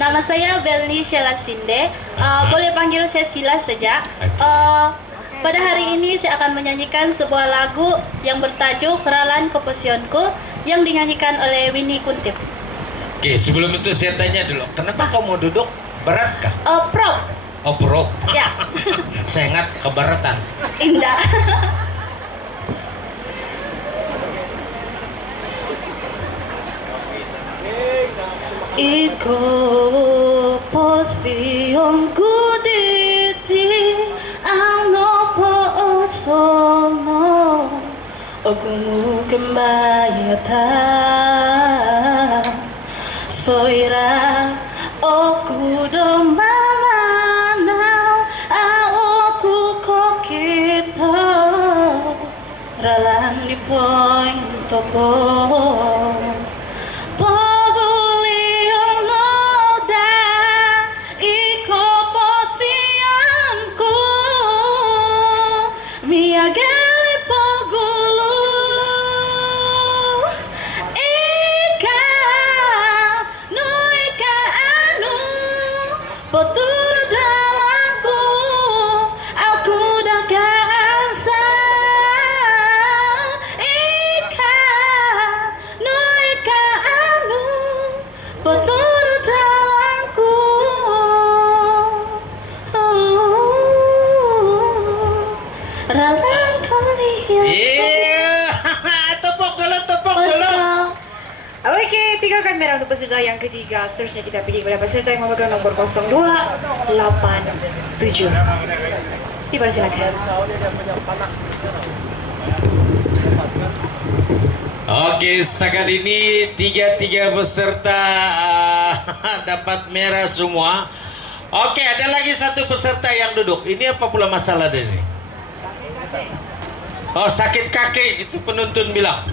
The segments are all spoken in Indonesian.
Nama saya Belni Shelasinde. Boleh panggil saya Sila saja. Pada hari ini saya akan menyanyikan sebuah lagu yang bertajuk Keralan Keposionku yang dinyanyikan oleh Winnie Kuntip. Oke, sebelum itu saya tanya dulu, kenapa kau mau duduk? Berat kah? Prop. Oh, bro. Ya. Saya ingat keberatan. Indah. Iko posionku diti ano po osono ogumu kembayata soira oku do mamanaw aoku kokito ralan di point topo Betul dalamku, aku dagang Ika, no ika anu, betul dalamku. Ralang kalian. Tepuk dulu. Oke, 3 kamera untuk peserta yang ketiga. Seterusnya kita pergi kepada peserta yang memegang nomor 0287. Dipersilakan. Oke, setakat ini tiga peserta dapat merah semua. Oke, ada lagi satu peserta yang duduk. Ini apa pula masalah dia ini? Oh, sakit kaki, itu penuntun bilang.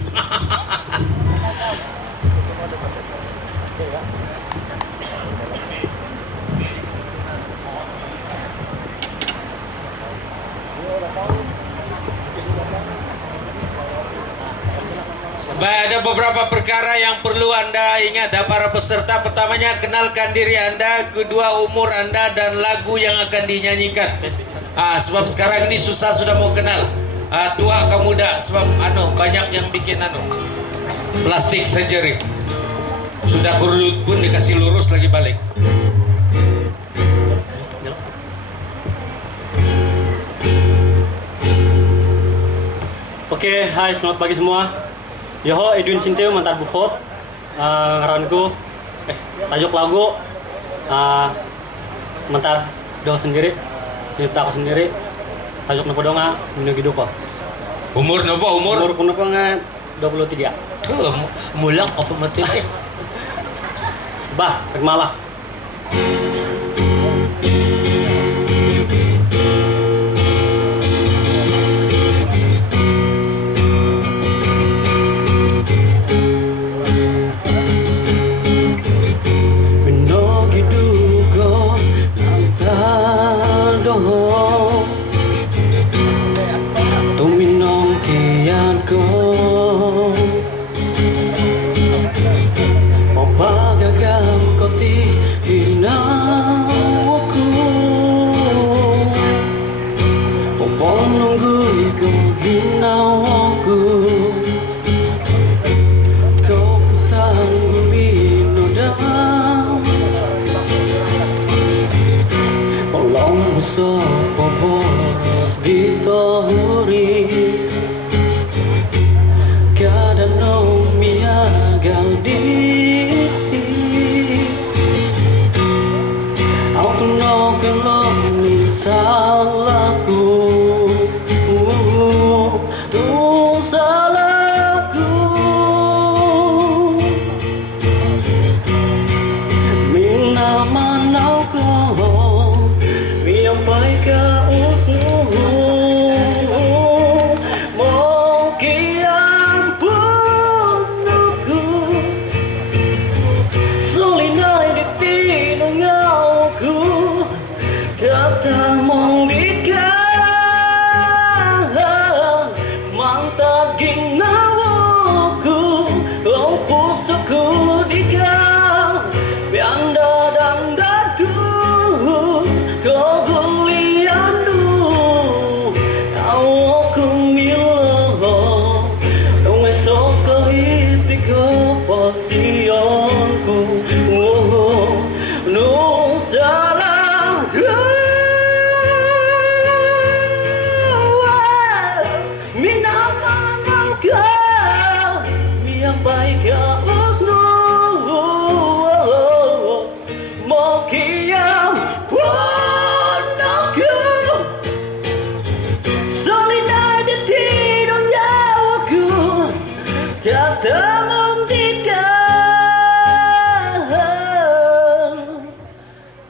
Baik, ada beberapa perkara yang perlu Anda ingat ya, para peserta. Pertamanya, kenalkan diri Anda, kedua umur Anda, dan lagu yang akan dinyanyikan. Sebab sekarang ini susah sudah mau kenal. Tua ke muda, sebab banyak yang bikin plastik surgery. Sudah kurut pun dikasih lurus lagi balik. Oke, hai, selamat pagi semua. Yoho, Edwin Sinteo, mantan Bufot. Ngaranku, tajuk lagu mantan doh sendiri, cerita aku sendiri. Tajuk nopo donga, minu giduko. Umur nopo umur? Umur kuno nga 23. Mulak apa mati? Bah, termalah. Pagagam ko ti hinang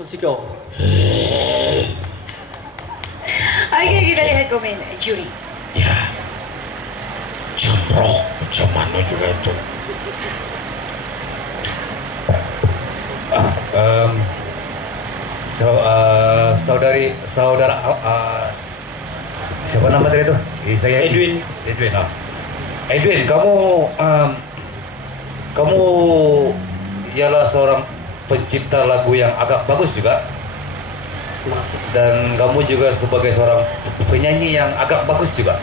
Musiko. Oke, kita lihat komen juri. Ya, jambrok macam mana juga itu. Saudara siapa nama tadi itu? Saya Edwin. Edwin. Edwin, kamu ialah seorang pencipta lagu yang agak bagus juga, Terima kasih. dan kamu juga sebagai seorang penyanyi yang agak bagus juga.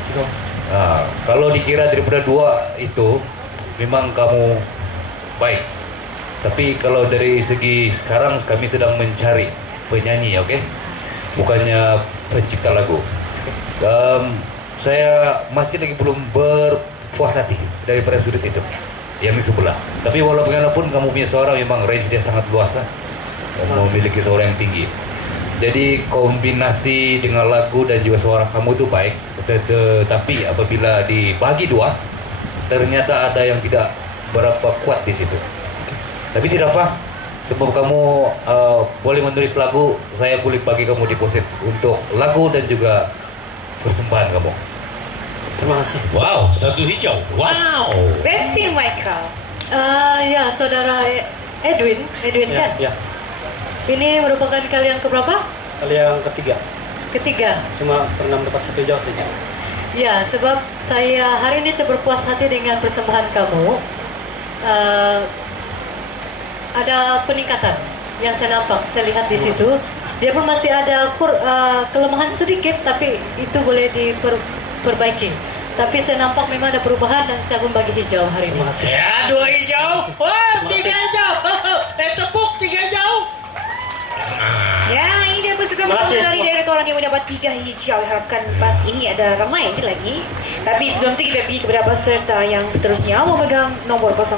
Musiko. Nah, kalau dikira daripada dua itu memang kamu baik. Tapi kalau dari segi sekarang kami sedang mencari penyanyi, oke? Bukannya pencipta lagu. Saya masih lagi belum berpuas hati daripada sudut itu yang di sebelah. Tapi walaupun bagaimanapun kamu punya suara memang range dia sangat luas lah. Memiliki suara yang tinggi. Jadi kombinasi dengan lagu dan juga suara kamu itu baik. Tetapi apabila dibagi dua, ternyata ada yang tidak berapa kuat di situ. Tapi tidak apa, sebab kamu boleh menulis lagu, saya boleh bagi kamu deposit untuk lagu dan juga persembahan kamu. Terima kasih. Wow, satu hijau. Wow. Let's see Michael. Ya, saudara Edwin kan? Ya. Ini merupakan kali yang keberapa? Kali yang ketiga. Ketiga. Cuma pernah mendapat 1 hijau saja. Ya, sebab hari ini saya berpuas hati dengan persembahan kamu. Ada peningkatan yang saya nampak, saya lihat di situ. Dia pun masih ada kelemahan sedikit, tapi itu boleh diperbaiki. Tapi saya nampak memang ada perubahan dan saya pun bagi hijau hari ini. Terima kasih. Ya, 2 hijau. Wah, 3 hijau. Tepuk 3 hijau. Ya, ini dia peserta Terima kasih. pertama dari direktoran yang mendapat 3 hijau. Harapkan pas ini ada ramai lagi. Tapi sebelum itu kita pergi kepada peserta yang seterusnya memegang nomor 0.